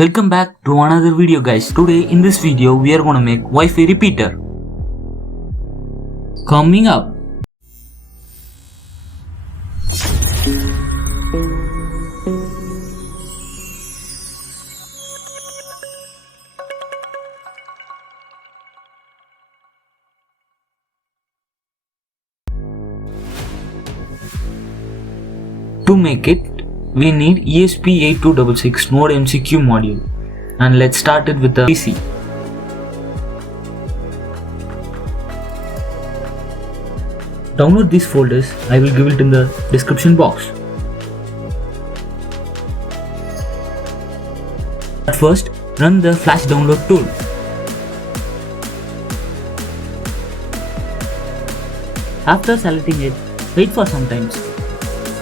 Welcome back to another video guys. Today in this video we are gonna make Wi-Fi repeater. Coming up. To make it, we need ESP8266 Node MCQ module, and let's start it with the PC. Download these folders, I will give it in the description box. At first, run the flash download tool. After selecting it, wait for some time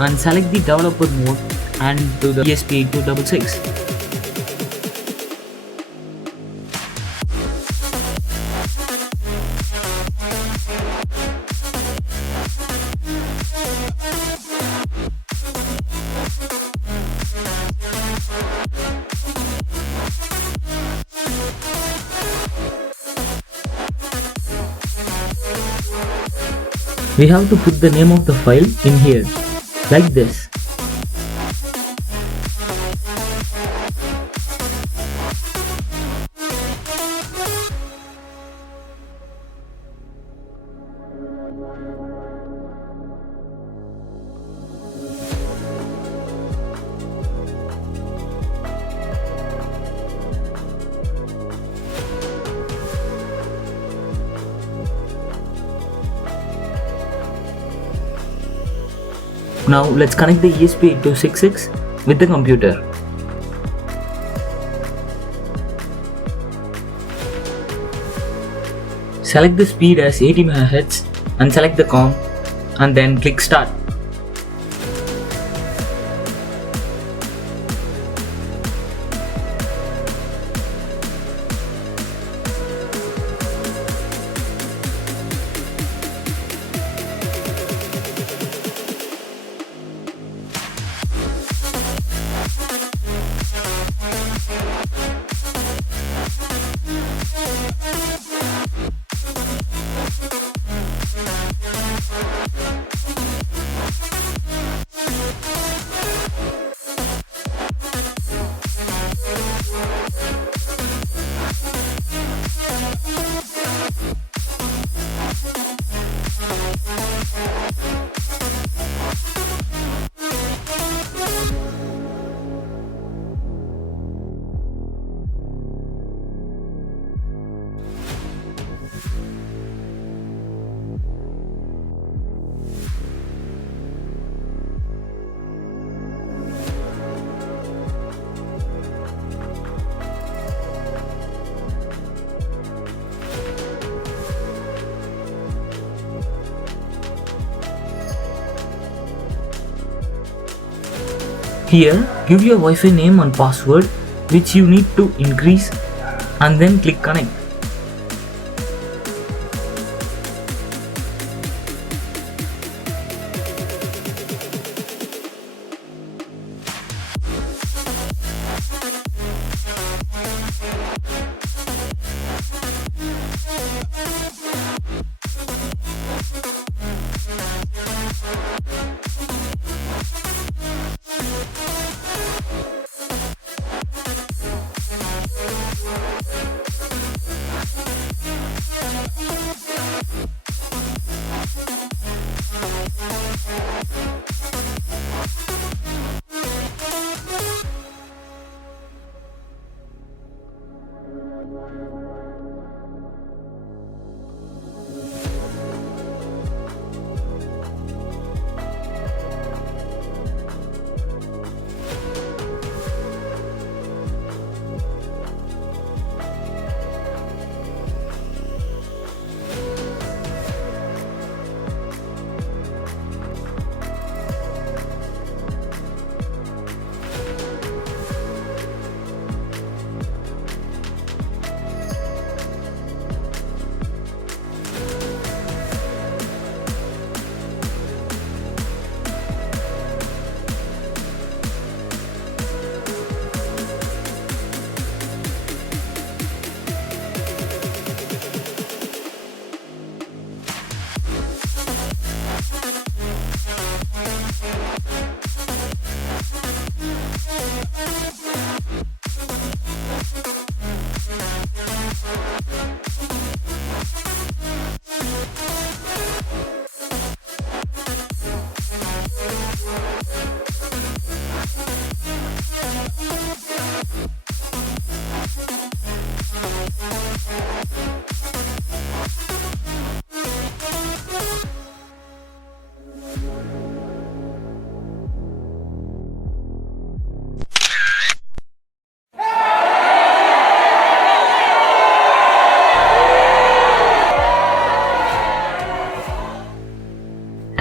and select the developer mode and to the ESP8266. We have to put the name of the file in here, like this. Now let's connect the ESP8266 with the computer. Select the speed as 80 MHz and select the COM and then click start. Here, give your Wi-Fi name and password which you need to increase and then click connect.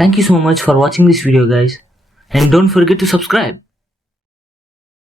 Thank you so much for watching this video, guys, and don't forget to subscribe.